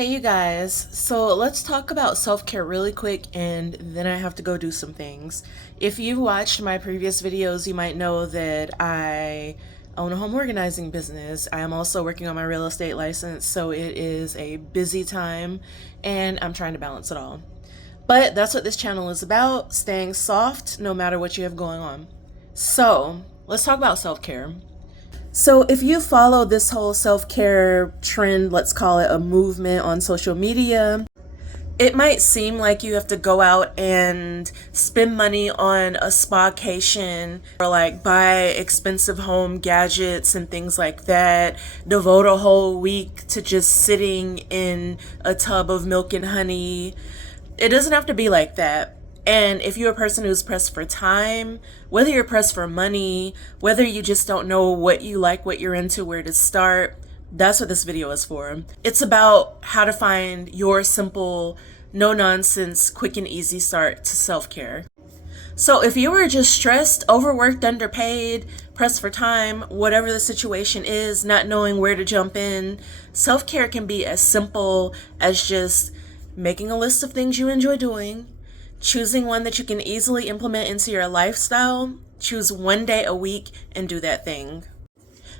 Hey you guys, so let's talk about self-care really quick and then I have to go do some things. If you've watched my previous videos, you might know that I own a home organizing business. I am also working on my real estate license, so it is a busy time and I'm trying to balance it all. But that's what this channel is about, staying soft no matter what you have going on. So, let's talk about self-care. So, if you follow this whole self care trend, let's call it a movement on social media, it might seem like you have to go out and spend money on a spacation or like buy expensive home gadgets and things like that, devote a whole week to just sitting in a tub of milk and honey. It doesn't have to be like that. And if you're a person who's pressed for time, whether you're pressed for money, whether you just don't know what you like, what you're into, where to start, that's what this video is for. It's about how to find your simple, no nonsense, quick and easy start to self care. So if you were just stressed, overworked, underpaid, pressed for time, whatever the situation is, not knowing where to jump in, self care can be as simple as just making a list of things you enjoy doing, choosing one that you can easily implement into your lifestyle, choose one day a week and do that thing.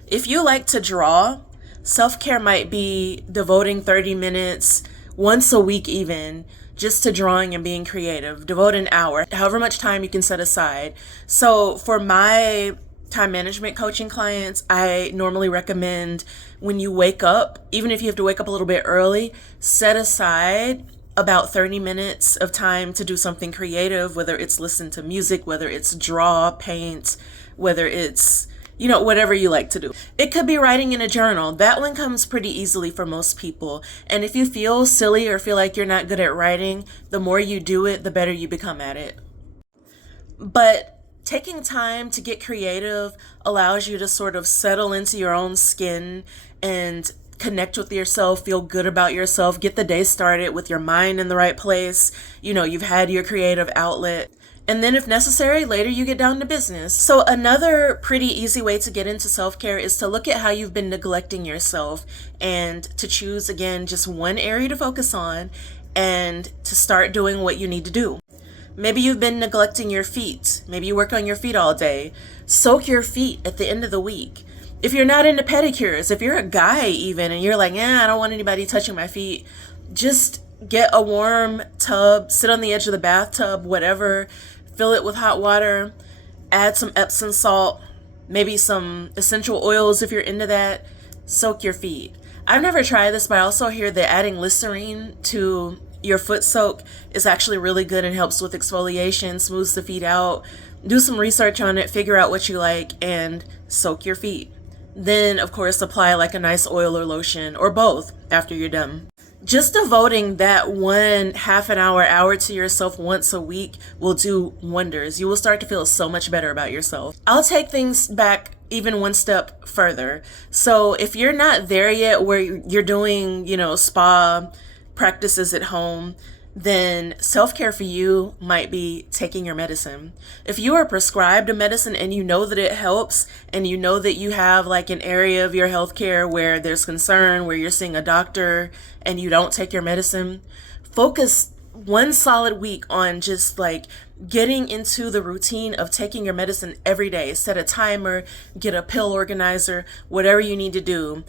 If you like to draw, self-care might be devoting 30 minutes once a week even just to drawing and being creative. Devote an hour, however much time you can set aside. So for my time management coaching clients, I normally recommend when you wake up, even if you have to wake up a little bit early, set aside about 30 minutes of time to do something creative, whether it's listen to music, whether it's draw, paint, whether it's, whatever you like to do. It could be writing in a journal. That one comes pretty easily for most people. And if you feel silly or feel like you're not good at writing, the more you do it, the better you become at it. But taking time to get creative allows you to sort of settle into your own skin and connect with yourself, feel good about yourself, get the day started with your mind in the right place. You've had your creative outlet. And then if necessary, later you get down to business. So another pretty easy way to get into self-care is to look at how you've been neglecting yourself and to choose, again, just one area to focus on and to start doing what you need to do. Maybe you've been neglecting your feet. Maybe you work on your feet all day. Soak your feet at the end of the week. If you're not into pedicures, if you're a guy even, and you're like, I don't want anybody touching my feet, just get a warm tub, sit on the edge of the bathtub, whatever, fill it with hot water, add some Epsom salt, maybe some essential oils if you're into that, soak your feet. I've never tried this, but I also hear that adding Listerine to your foot soak is actually really good and helps with exfoliation, smooths the feet out. Do some research on it, figure out what you like, and soak your feet. Then, of course, apply like a nice oil or lotion or both after you're done. Just devoting that one half an hour to yourself once a week will do wonders. You will start to feel so much better about yourself. I'll take things back even one step further. So if you're not there yet where you're doing, spa practices at home, then self-care for you might be taking your medicine. If you are prescribed a medicine and you know that it helps and you know that you have like an area of your healthcare where there's concern, where you're seeing a doctor and you don't take your medicine, focus one solid week on just like getting into the routine of taking your medicine every day. Set a timer, get a pill organizer, whatever you need to do.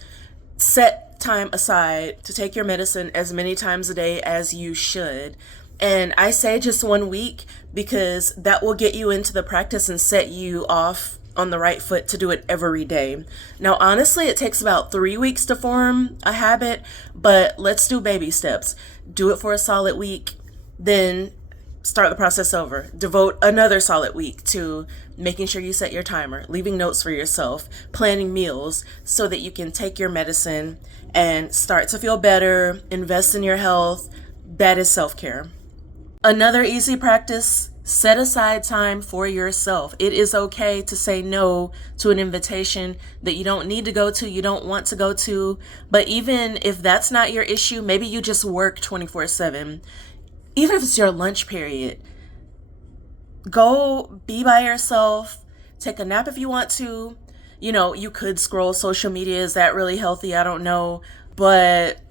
Set time aside to take your medicine as many times a day as you should. And I say just 1 week because that will get you into the practice and set you off on the right foot to do it every day. Now, honestly, it takes about 3 weeks to form a habit, but let's do baby steps. Do it for a solid week, then start the process over. Devote another solid week to making sure you set your timer, leaving notes for yourself, planning meals so that you can take your medicine and start to feel better, invest in your health. That is self-care. Another easy practice, set aside time for yourself. It is okay to say no to an invitation that you don't need to go to, you don't want to go to. But even if that's not your issue, maybe you just work 24/7. Even if it's your lunch period, go be by yourself, take a nap if you want to. You could scroll social media. Is that really healthy? I don't know. But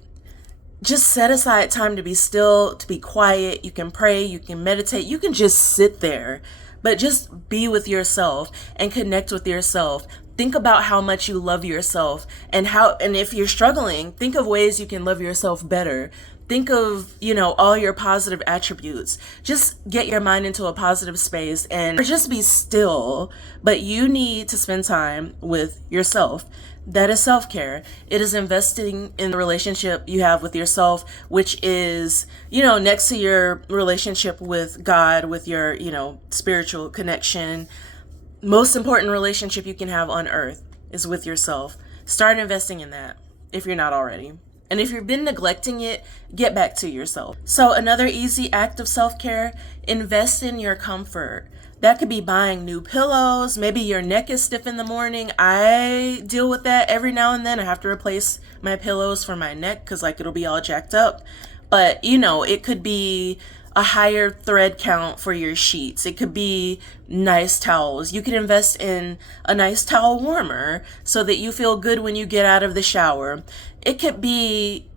just set aside time to be still, to be quiet. You can pray, you can meditate, you can just sit there, but just be with yourself and connect with yourself. Think about how much you love yourself, and if you're struggling, think of ways you can love yourself better. Think of, all your positive attributes. Just get your mind into a positive space and or just be still. But you need to spend time with yourself. That is self-care. It is investing in the relationship you have with yourself, which is, next to your relationship with God, with your, spiritual connection. Most important relationship you can have on earth is with yourself. Start investing in that if you're not already. And if you've been neglecting it, get back to yourself. So another easy act of self-care, invest in your comfort. That could be buying new pillows. Maybe your neck is stiff in the morning. I deal with that every now and then. I have to replace my pillows for my neck because it'll be all jacked up. But it could be a higher thread count for your sheets. It could be nice towels. You could invest in a nice towel warmer so that you feel good when you get out of the shower. It could be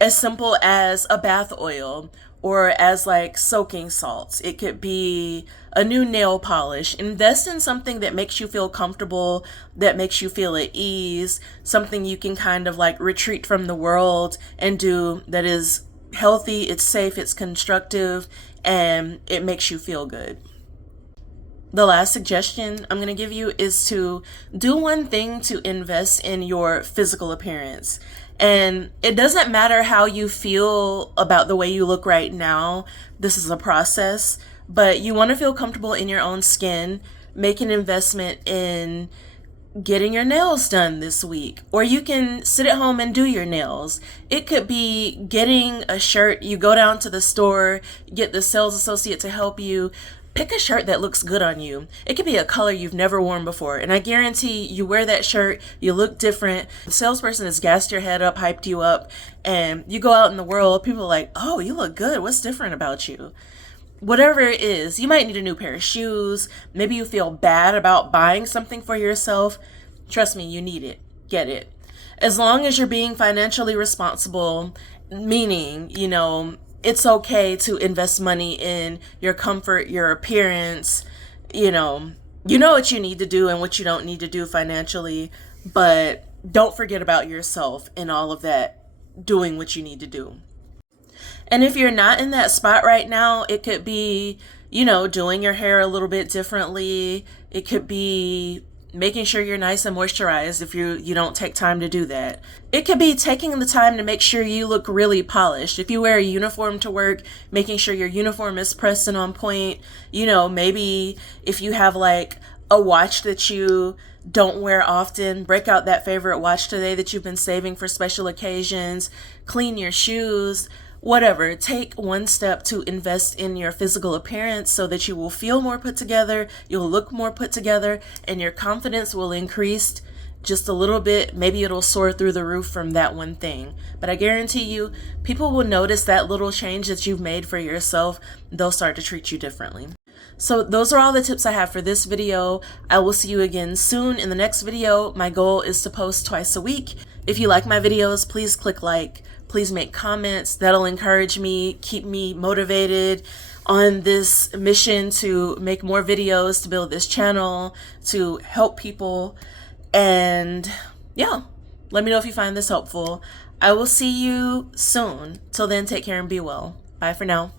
as simple as a bath oil or as soaking salts. It could be a new nail polish. Invest in something that makes you feel comfortable, that makes you feel at ease, something you can kind of retreat from the world and do that is healthy, it's safe, it's constructive, and it makes you feel good. The last suggestion I'm going to give you is to do one thing to invest in your physical appearance. And it doesn't matter how you feel about the way you look right now. This is a process, but you want to feel comfortable in your own skin. Make an investment in getting your nails done this week, or you can sit at home and do your nails. It could be getting a shirt. You go down to the store, get the sales associate to help you. Pick a shirt that looks good on you. It could be a color you've never worn before, and I guarantee you wear that shirt, you look different. The salesperson has gassed your head up, hyped you up, and you go out in the world, people are like, oh, you look good. What's different about you? Whatever it is, you might need a new pair of shoes. Maybe you feel bad about buying something for yourself. Trust me, you need it. Get it. As long as you're being financially responsible, meaning, it's okay to invest money in your comfort, your appearance, you know what you need to do and what you don't need to do financially, but don't forget about yourself in all of that, doing what you need to do. And if you're not in that spot right now, it could be, doing your hair a little bit differently. It could be making sure you're nice and moisturized if you don't take time to do that. It could be taking the time to make sure you look really polished. If you wear a uniform to work, making sure your uniform is pressed and on point. Maybe if you have a watch that you don't wear often, break out that favorite watch today that you've been saving for special occasions. Clean your shoes. Whatever, take one step to invest in your physical appearance so that you will feel more put together, you'll look more put together, and your confidence will increase just a little bit. Maybe it'll soar through the roof from that one thing. But I guarantee you, people will notice that little change that you've made for yourself. They'll start to treat you differently. So those are all the tips I have for this video. I will see you again soon in the next video. My goal is to post twice a week. If you like my videos, please click like. Please make comments. That'll encourage me, keep me motivated on this mission to make more videos, to build this channel, to help people. And yeah, let me know if you find this helpful. I will see you soon. Till then, take care and be well. Bye for now.